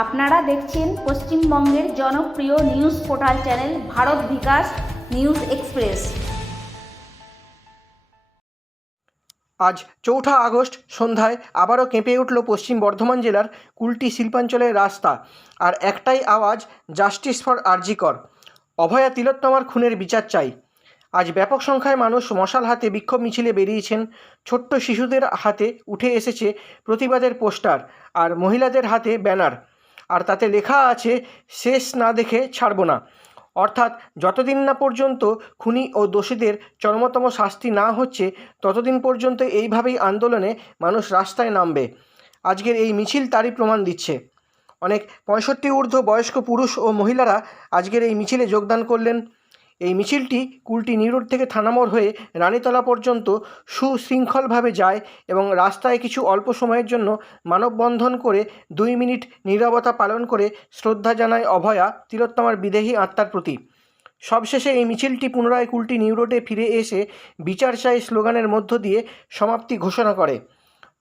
আপনারা দেখছেন পশ্চিমবঙ্গের জনপ্রিয় নিউজ পোর্টাল চ্যানেল ভারত বিকাশ নিউজ এক্সপ্রেস। আজ ৪ঠা আগস্ট সন্ধ্যায় আবারও কেঁপে উঠল পশ্চিম বর্ধমান জেলার কুলটি শিল্পাঞ্চলের রাস্তা। আর একটাই আওয়াজ, জাস্টিস ফর আর.জি. কর। অভয়া তিলোত্তমার খুনের বিচার চাই। আজ ব্যাপক সংখ্যায় মানুষ মশাল হাতে বিক্ষোভ মিছিলে বেরিয়েছেন। ছোট্ট শিশুদের হাতে উঠে এসেছে প্রতিবাদের পোস্টার আর মহিলাদের হাতে ব্যানার। আর তাতে লেখা আছে, শেষ না দেখে ছাড়ব না। অর্থাৎ যতদিন না পর্যন্ত খুনি ও দোষীদের চরমতম শাস্তি না হচ্ছে, ততদিন পর্যন্ত এইভাবেই আন্দোলনে মানুষ রাস্তায় নামবে। আজকের এই মিছিল তারই প্রমাণ দিচ্ছে। অনেক 65 ঊর্ধ্ব বয়স্ক পুরুষ ও মহিলারা আজকের এই মিছিলে যোগদান করলেন। এই মিছিলটি কুলটি নিউরোড থেকে থানামোড় হয়ে রানীতলা পর্যন্ত সুশৃঙ্খলভাবে যায় এবং রাস্তায় কিছু অল্প সময়ের জন্য মানববন্ধন করে 2 মিনিট নীরবতা পালন করে শ্রদ্ধা জানায় অভয়া তিলোত্তমার বিদেহী আত্মার প্রতি। সবশেষে এই মিছিলটি পুনরায় কুলটি নিউরোডে ফিরে এসে বিচার চাই স্লোগানের মধ্য দিয়ে সমাপ্তি ঘোষণা করে।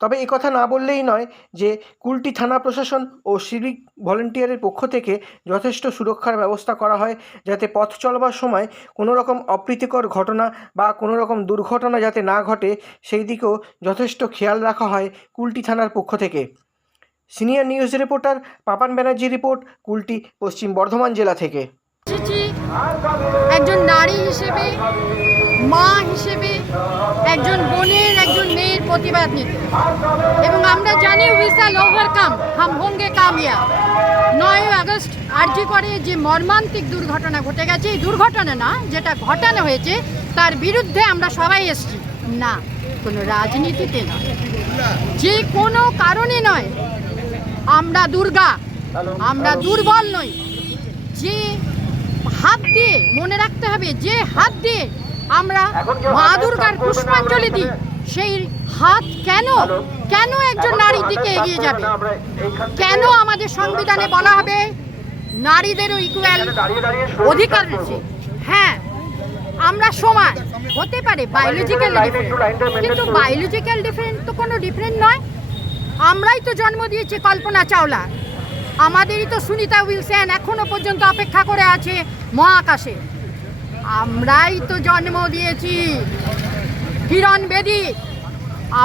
তবে একথা না বললেই নয় যে কুলটি থানা প্রশাসন ও সিভিক ভলেন্টিয়ারের পক্ষ থেকে যথেষ্ট সুরক্ষার ব্যবস্থা করা হয়, যাতে পথ চলবার সময় কোনো রকম অপ্রীতিকর ঘটনা বা কোনো রকম দুর্ঘটনা যাতে না ঘটে, সেই দিকেও যথেষ্ট খেয়াল রাখা হয় কুলটি থানার পক্ষ থেকে। Senior news reporter Papan Banerjee report, Kulti, পশ্চিম বর্ধমান জেলা থেকে। একজন নারী হিসেবে, মা হিসেবে, একজন বোনের, একজন মেয়ের প্রতিবাদ নিতে, এবং আমরা জানি উই শ্যাল ওভারকাম, হাম হোঙ্গে কামিয়াব। 9 আগস্ট আর.জি. করে যে মর্মান্তিক দুর্ঘটনা ঘটে গেছে, এই দুর্ঘটনা না, যেটা ঘটানো হয়েছে তার বিরুদ্ধে আমরা সবাই এসেছি। না, কোনো রাজনীতিতে নয়, যে কোনো কারণে নয়। আমরা দুর্গা, আমরা দুর্বল নই। যে হাত দিয়ে, মনে রাখতে হবে, যে হাত দিয়ে আমরা মা দুর্গার পুষ্পাঞ্জলি দিই, সেই হাত কেন একজন নারীর দিকে এগিয়ে যাবে? কেন আমাদের সংবিধানে বলা হবে নারীদেরও ইকুয়াল অধিকার রয়েছে? হ্যাঁ, আমরা সমান হতে পারে বায়োলজিক্যাল ডিফারেন্ট, কিন্তু বায়োলজিক্যাল ডিফারেন্ট তো কোনো ডিফারেন্ট নয়। আমরাই তো জন্ম দিয়েছি কল্পনা চাওলা, আমাদেরই তো সুনিতা উইলসন এখনো পর্যন্ত অপেক্ষা করে আছে মহাকাশে। আমরাই তো জন্ম দিয়েছি কিরণ বেদী,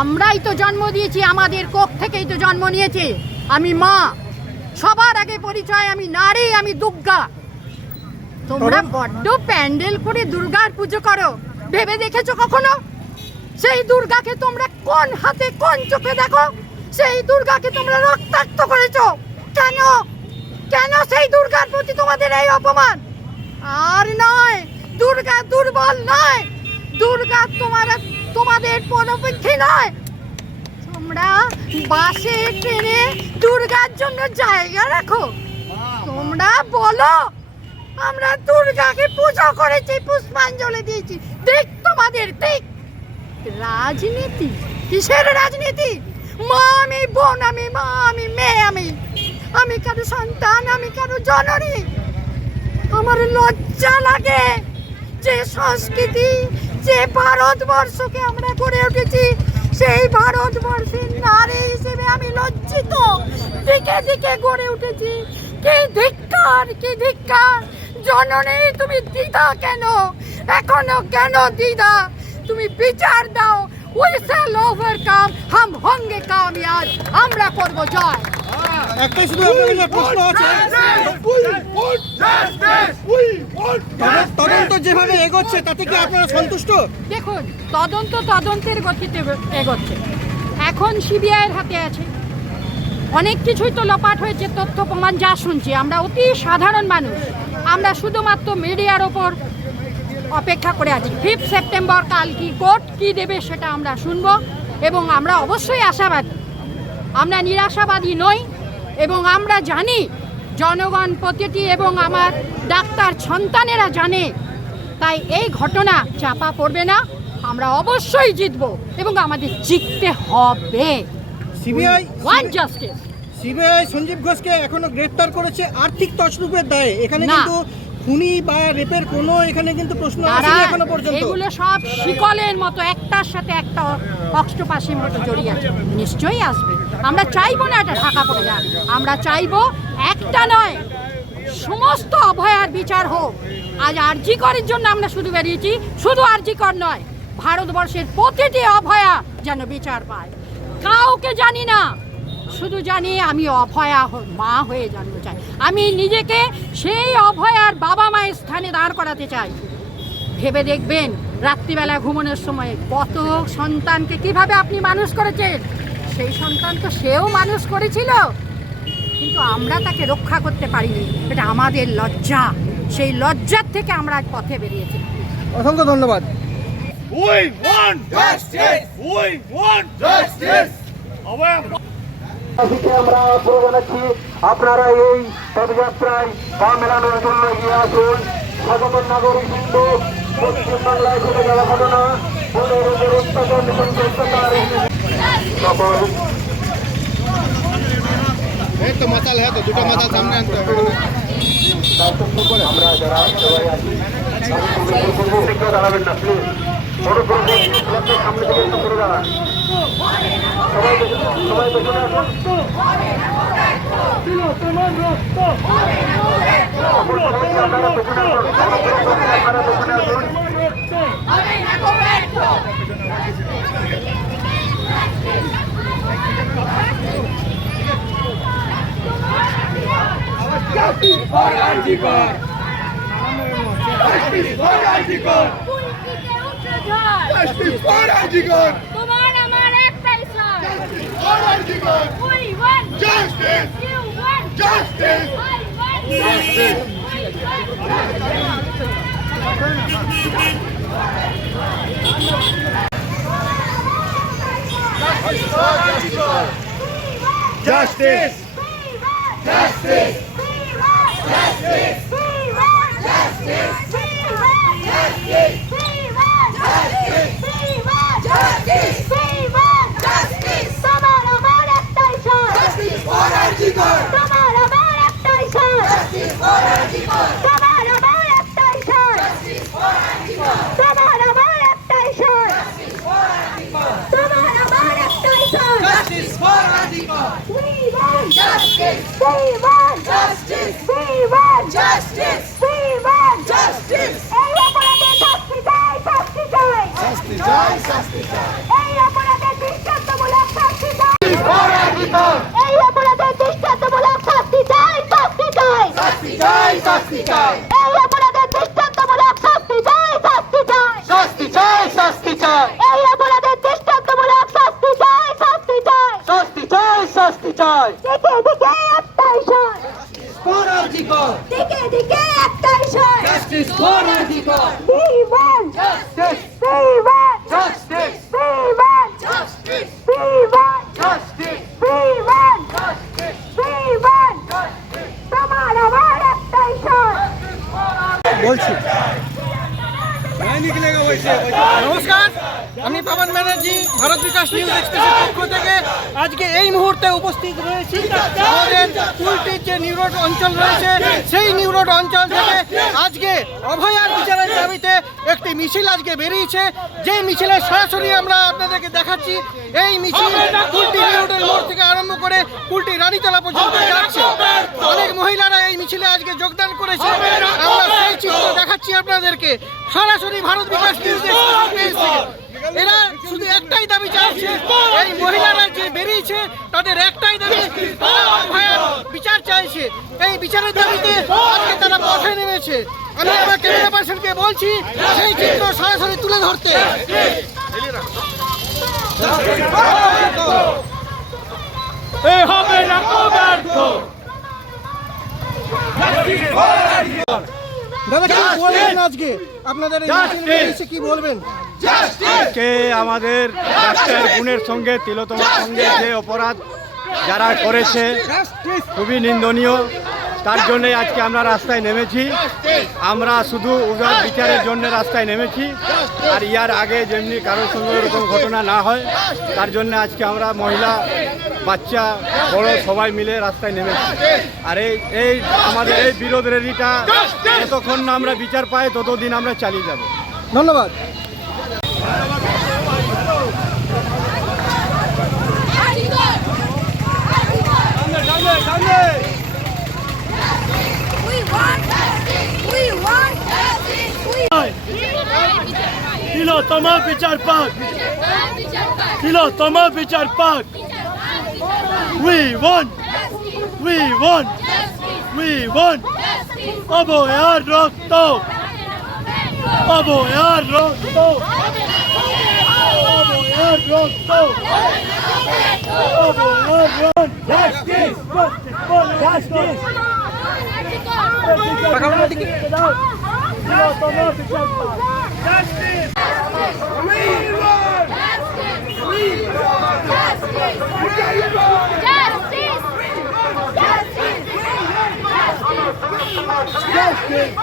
আমরাই তো জন্ম দিয়েছি, আমাদের কোখ থেকেই তো জন্ম নিয়েছে। আমি মা, সবার আগে পরিচয় আমি নারী, আমি দুর্গা। তোমরা বড্ড প্যান্ডেল করে দুর্গার পুজো করো, ভেবে দেখেছো কখনো? সেই দুর্গাকে তোমরা কোন হাতে কোন চোখে দেখো? সেই দুর্গাকে তোমরা রক্তাক্ত করেছো। কেন সেই দুর্গার প্রতি তোমাদের এই অপমান? আর নয়, দুর্গা দুর্বল নয়, দুর্গা তোমাদের পদপেক্ষী নয়। তোমরা বাসে ট্রেনে দুর্গার জন্য জায়গা রাখো, তোমরা বলো আমরা দুর্গাকে পুজো করেছি, পুষ্পাঞ্জলি দিয়েছি। ঠিক তোমাদের ঠিক। রাজনীতি কিসের রাজনীতি? মা আমি, বোন আমি, মা আমি, মেয়ে আমি কারো সন্তান, আমি কারো জননী। আমার লজ্জা লাগে যে সংস্কৃতি, যে ভারতবর্ষকে আমরা গড়ে উঠেছি, সেই ভারতবর্ষের নারী হিসেবে আমি লজ্জিত। দিকে দিকে গড়ে উঠেছি। কি ধিক্কার, কি ধিক্কার! জননী, তুমি দ্বিধা কেন? এখনো কেন দ্বিধা? তুমি বিচার দাও। উই শ্যাল ওভারকাম, হাম হোঙ্গে কামিয়াব। আমরা করব জয়। একটাই শুধু আপনাদের প্রশ্ন আছে, তদন্ত যেভাবে এগোচ্ছে তাতে কি আপনারা সন্তুষ্ট? দেখুন, তদন্তের গতিতে এগোচ্ছে। এখন সিবিআইয়ের হাতে আছে। অনেক কিছুই তো লোপাট হয়েছে, তথ্য প্রমাণ যা শুনছি। আমরা অতি সাধারণ মানুষ, আমরা শুধুমাত্র মিডিয়ার ওপর অপেক্ষা করে আছি। 5 সেপ্টেম্বর কাল কি কোর্ট কি দেবে সেটা আমরা শুনবো, এবং আমরা অবশ্যই আশাবাদী, আমরা নিরাশাবাদী নই। এবং আমরা জানি জনগণ প্রতিটি এবং আমার ডাক্তার সন্তানেরা জানে, তাই এই ঘটনা চাপা পড়বে না। আমরা অবশ্যই জিতব এবং আমাদের জিততে হবে। CBI want justice. CBI Sanjib ঘোষকে এখনো গ্রেফতার করেছে আর্থিক তছরূপের দায়ে। এখানে কিন্তু খুনি বা রেপের কোনো এখানে কিন্তু প্রশ্ন তারা আসেনি এখনো পর্যন্ত। এগুলো সব শিকলের মতো একটার সাথে একটা অক্টোপাসের মতো জড়িয়ে আছে, নিশ্চয়ই আসবে। আমরা চাইবো না এটা ঢাকা পড়ে যাক, আমরা চাইবো একটা নয় সমস্ত অভয়ার বিচার হোক। আজ আরজি করের জন্য আমরা শুধু বেরিয়েছি, শুধু আরজি কর নয়, ভারতবর্ষের প্রতিটি অভয়া যেন বিচার পায়। কাউকে জানি না, শুধু জানি আমি অভয়া মা হয়ে জানতে চাই। আমি নিজেকে সেই অভয়ার বাবা মায়ের স্থানে দাঁড় করাতে চাই। ভেবে দেখবেন রাত্রিবেলা ঘুমানোর সময় কত সন্তানকে কিভাবে আপনি মানুষ করেছেন। সেই সন্তান তো সেও মানুষ করেছিল, কিন্তু আমরা তাকে রক্ষা করতে পারিনি। এটা আমাদের লজ্জা, সেই লজ্জার থেকে আমরা আজ পথে বেরিয়েছি। অসংখ্য ধন্যবাদ। We want justice! We want justice! আজকে আমরা আহ্বান জানাচ্ছি, আপনারা এই পদযাত্রায় পা মেলানোর জন্য এগিয়ে আসুন। সচেতন নাগরিক হিন্দু পশ্চিমবাংলায় ঘটে যাওয়া ঘটনা পনেরোদের উৎপাদন সন্ত্রাসতার সকল আমরা যারা সবাই আছি দাঁড়াবেন না প্লিজ, সামনে থেকে একটু করে দাঁড়ান। সবাই পেছনে আসুন। Justice for Arjikar! Justice for Arjikar! Justice for Arjikar! তোমার আমার একটাই চাই, Justice for Arjikar! we want Justice! you want Justice! I want Justice! Justice! Justice! বলছি নমস্কার, আমি পাবন ব্যানার্জি, ভারত বিকাশ নিউজ এক্সপ্রেসের পক্ষ থেকে আজকে এই মুহূর্তে উপস্থিত রয়েছি আমাদের কুলটির যে নিউ রোড অঞ্চল রয়েছে, সেই নিউ রোড অঞ্চল থেকে আজকে অভয়ার বিচারের দাবিতে একটি মিছিল আজকে বেরিয়েছে। যে মিছিলের সরাসরি আমরা আপনাদেরকে দেখাচ্ছি। এই মিছিল কুলটি নিউ রোডের মোড় থেকে আরম্ভ করে কুলটি রানীতলা পর্যন্ত যাচ্ছে। অনেক মহিলারা এই মিছিলে আজকে যোগদান করেছে। আমরা সেই চিত্র দেখাচ্ছি আপনাদেরকে সরাসরি ভারত বিকাশ নিউজ এক্সপ্রেসের পেজ থেকে। এরা শুধু একটাই দাবি চাইছে, এই মহিলারা যে বেরিয়েছে তাদের একটাই দাবি, অভয়ার বিচার চাইছে। এই বিচারের দাবিতে আজকে তারা পথে নেমেছে। আমি আমার ক্যামেরা পার্সনকে বলছি সেই চিত্র সরাসরি তুলে ধরতে। দাদা কি বলবেন আজকে আপনাদের এই মিছিল কি বলবেন? আজকে আমাদের রাষ্ট্রের গুণের সঙ্গে তিলোত্তমার সঙ্গে যে অপরাধ যারা করেছে খুবই নিন্দনীয়। তার জন্যই আজকে আমরা রাস্তায় নেমেছি। আমরা শুধু উদার বিচারের জন্য রাস্তায় নেমেছি, আর ইয়ার আগে যেমনি কারোর সঙ্গে এরকম ঘটনা না হয় তার জন্য আজকে আমরা মহিলা বাচ্চা বড় সবাই মিলে রাস্তায় নেমেছে। আর এই আমাদের এই বিরোধ র্যালিটা যতক্ষণ না আমরা বিচার পাই ততদিন আমরা চালিয়ে যাব। ধন্যবাদ। তিলোত্তমা বিচার পাক, তিলোত্তমা বিচার পাক। We want, we want, we want. অবহেলার রক্ত, অবহেলার রক্ত, অবহেলার রক্ত, অবহেলার রক্ত। Justice, justice, তিলোত্তমা বিচার পাক। Justice! We want! We want! Justice! Justice!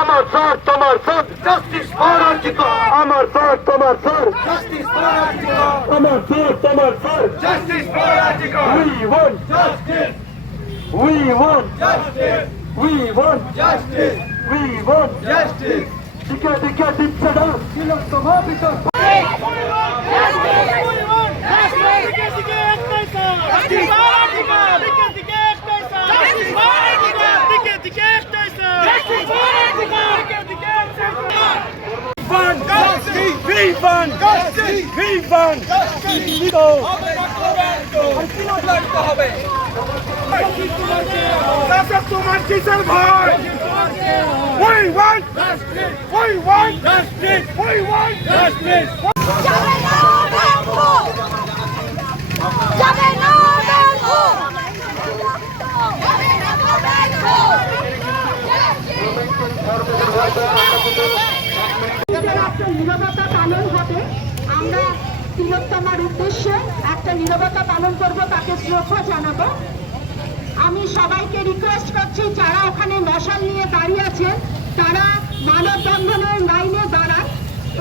আমার স্যার তোমার স্যার জাস্টিস ফর আর্জিকর, আমার স্যার তোমার স্যার জাস্টিস ফর আর্জিকর, আমার স্যার তোমার sir Justice for Article! we want Justice! we want Justice! we want Justice! we want Justice! দিকে দিকে দিচ্ছে না তিলোত্তমা বিচার তোমার কিসের ভয়? We want justice! We want justice! We want justice! একটা নীরবতা পালন হবে। আমরা তিলোত্তমার উদ্দেশ্যে একটা নীরবতা পালন করব, তাকে শ্রদ্ধা জানাবো। আমি সবাইকে রিকোয়েস্ট করছি, যারা ওখানে মশাল নিয়ে দাঁড়িয়ে আছেন তারা মানববন্ধনের লাইনে দাঁড়ান।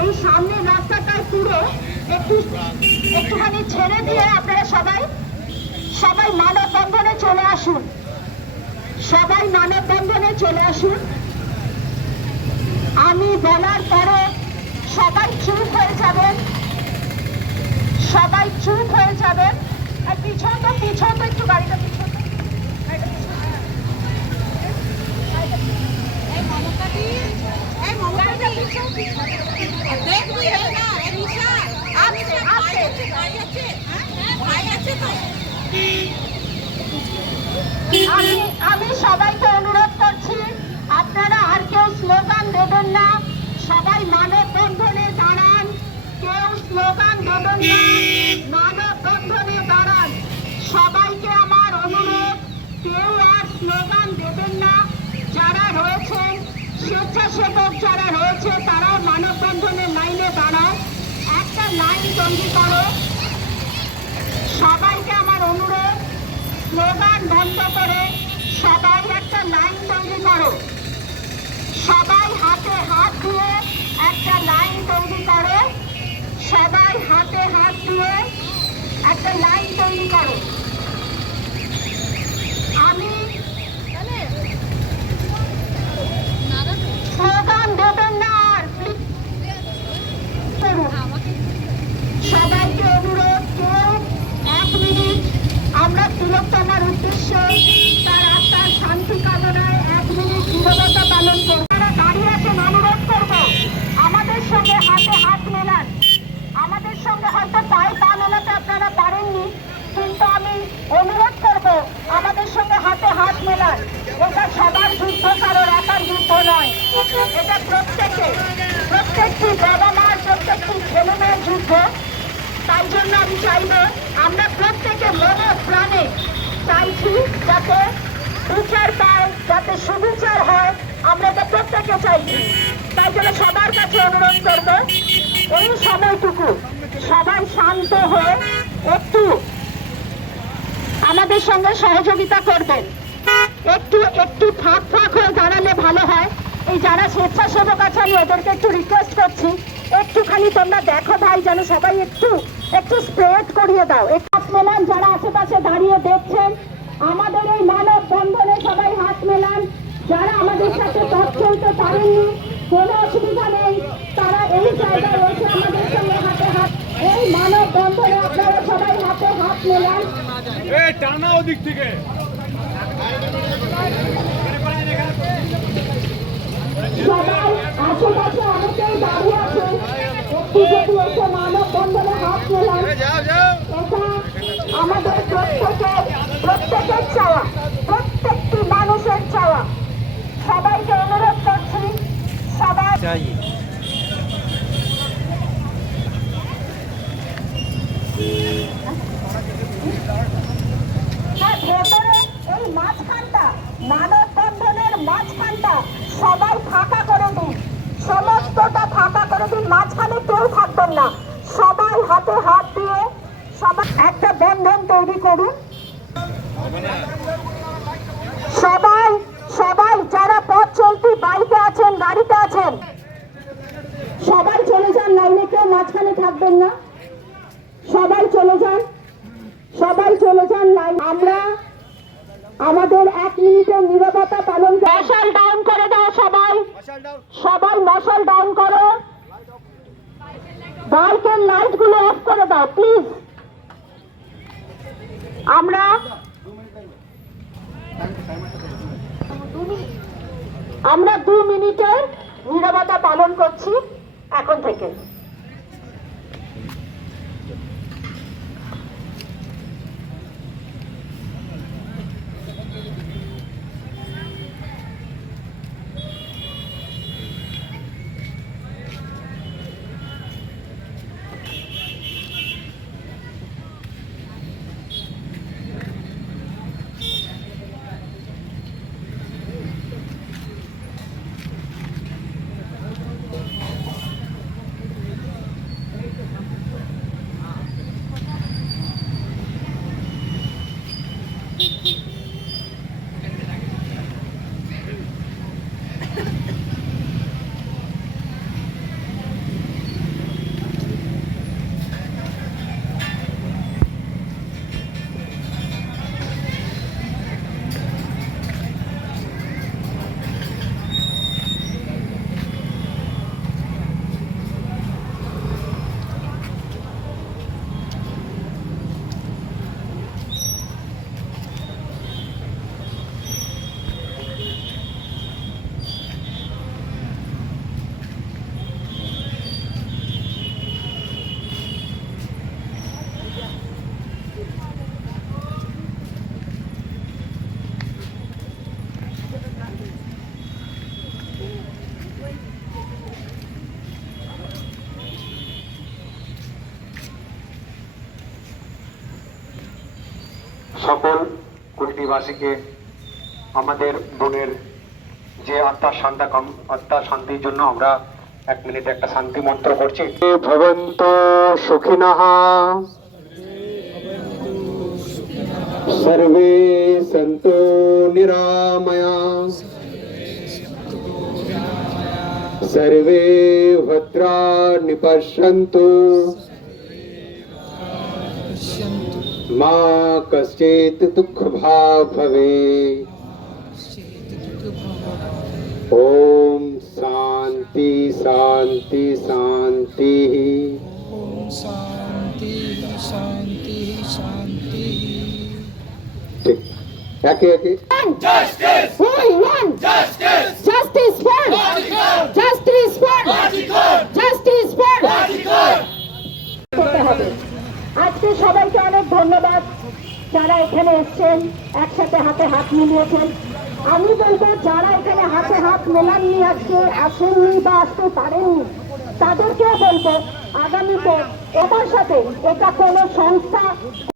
এই সামনের রাস্তাটায় পুরো একটুখানি ছেড়ে দিয়ে আপনারা সবাই মানববন্ধনে চলে আসুন, সবাই মানববন্ধনে চলে আসুন। আমি বলার পরে সবাই চুপ হয়ে যাবেন, সবাই চুপ হয়ে যাবেন। আর পিছন তো একটু গাড়িটা পিছন তো। আমি সবাইকে অনুরোধ করছি, আপনারা আর কেউ স্লোগান দেবেন না, সবাই মানববন্ধনে দাঁড়ান। কেউ স্লোগান দেবেন না, মানববন্ধনে দাঁড়ান। সবাইকে আমার অনুরোধ, কেউ আর স্লোগান দেবেন না। যারা রয়েছেন স্বেচ্ছাসেবক যারা রয়েছে তারাও মানববন্ধনের লাইনে দাঁড়ান, একটা লাইন তৈরি করো। সবাইকে আমার অনুরোধ, স্লোগান বন্ধ করে সবাই একটা লাইন তৈরি করো। সবাই হাতে হাত দিয়ে একটা লাইন তৈরি করো, সবাই হাতে হাত দিয়ে একটা লাইন তৈরি করো। আমি স্লোগান দেবেন না আর সবাইকে অনুরোধ, কেউ 1 মিনিট আমরা তিলোত্তমার উদ্দেশ্যে তার আত্মার শান্তি কামনায় 1 মিনিট নীরবতা পালন করব। যারা দাঁড়িয়ে আছেন অনুরোধ করব, আমাদের সঙ্গে হাতে হাত মেলান। আমাদের সঙ্গে হয়তো পায়ে পা মেলাতে আপনারা পারেননি, কিন্তু আমি অনুরোধ করব আমাদের সঙ্গে হাতে হাত মেলান। এটা সবার যুদ্ধ, কারোর একার যুদ্ধ নয়, এটা প্রত্যেকে প্রত্যেকটি বাবা মার প্রত্যেকটি ছেলে মেয়ের যুদ্ধ। তাই জন্য আমি চাইব আমরা প্রত্যেকে মনে প্রাণে চাইছি যাতে বিচার পায়, যাতে সুবিচার হয়, আমরা এটা প্রত্যেকে চাইছি। তাই জন্য সবার কাছে অনুরোধ করব এই সময়টুকু সবাই শান্ত হয়ে একটু আমাদের সঙ্গে সহযোগিতা করবেন। একটু একটু ফাঁক ফাঁক হয়ে দাঁড়ালে ভালো হয়। এই যারা স্বেচ্ছাসেবক আছে আমি ওদেরকে একটু রিকোয়েস্ট করছি, একটুখানি তোমরা দেখো ভাই যেন সবাই একটু একটু স্প্রেড করিয়ে দাও। হাত মেলান, যারা আশেপাশে দাঁড়িয়ে দেখছেন আমাদের এই মানব বন্ধনে সবাই হাত মেলান। যারা আমাদের সাথে পথ চলতে পারেননি কোনো অসুবিধা নেই, তারা এই জায়গায় এসে আমাদের সঙ্গে হাতে হাত, এই মানব বন্ধনে আপনারা সবাই হাতে হাত মেলান। টানা ওদিক থেকে সবাই আশেপাশে অনেকেই দাঁড়িয়ে আছেন, একটু যদি এসে মানব বন্ধনে হাত মেলান। এটা আমাদের প্রত্যেকের চাওয়া, প্রত্যেকটি মানুষের চাওয়া। সবাইকে অনুরোধ করছি সবাই ভেতরে এই মাঝখানটা, মানববন্ধনের মাঝখানটা সবাই ফাঁকা করে দিন, সমস্তটা ফাঁকা করে দিন, মাঝখানে কেউ থাকবেন না। সবাই হাতে হাত দিয়ে সবাই একটা বন্ধন তৈরি করুন। সবাই সবাই যারা পথ চলতি বাইকে আছেন, গাড়িতে আছেন, সবাই চলে যান লাইনে, কেউ মাঝখানে থাকবেন না। সবাই চলে যান, সবাই চলে যান লাইন। আমরা আমাদের 1 মিনিটের নীরবতা পালন। মশাল ডাউন করে দাও সবাই, সবাই মশাল ডাউন করো, বাইকের লাইট গুলো অফ করে দাও প্লিজ। আমরা 2 মিনিটের নীরবতা পালন করছি এখন থেকে। সকল কুলটিবাসীকে আমাদের বোনের যে আত্মার শান্তির জন্য আমরা 1 মিনিট একটা শান্তি মন্ত্র করছি। ভবন্তু সুখিনঃ সর্বে সন্তু নিরাময়াঃ সর্বে ভদ্রাণি পশ্যন্তু মা কশ্চিৎ দুঃখভাগ ভবেৎ। ওম শান্তি শান্তি শান্তি। ঠিক একে একে Justice for justice for করতে হবে। আজকে সবাইকে অনেক ধন্যবাদ যারা এখানে এসছেন, একসাথে হাতে হাত মিলিয়েছেন। আমি বলবো যারা এখানে হাতে হাত মেলাননি, আজকে আসেননি বা আসতে পারেননি, তাদেরকেও বলবো আগামীতে এটার সাথে এটা কোনো সংস্থা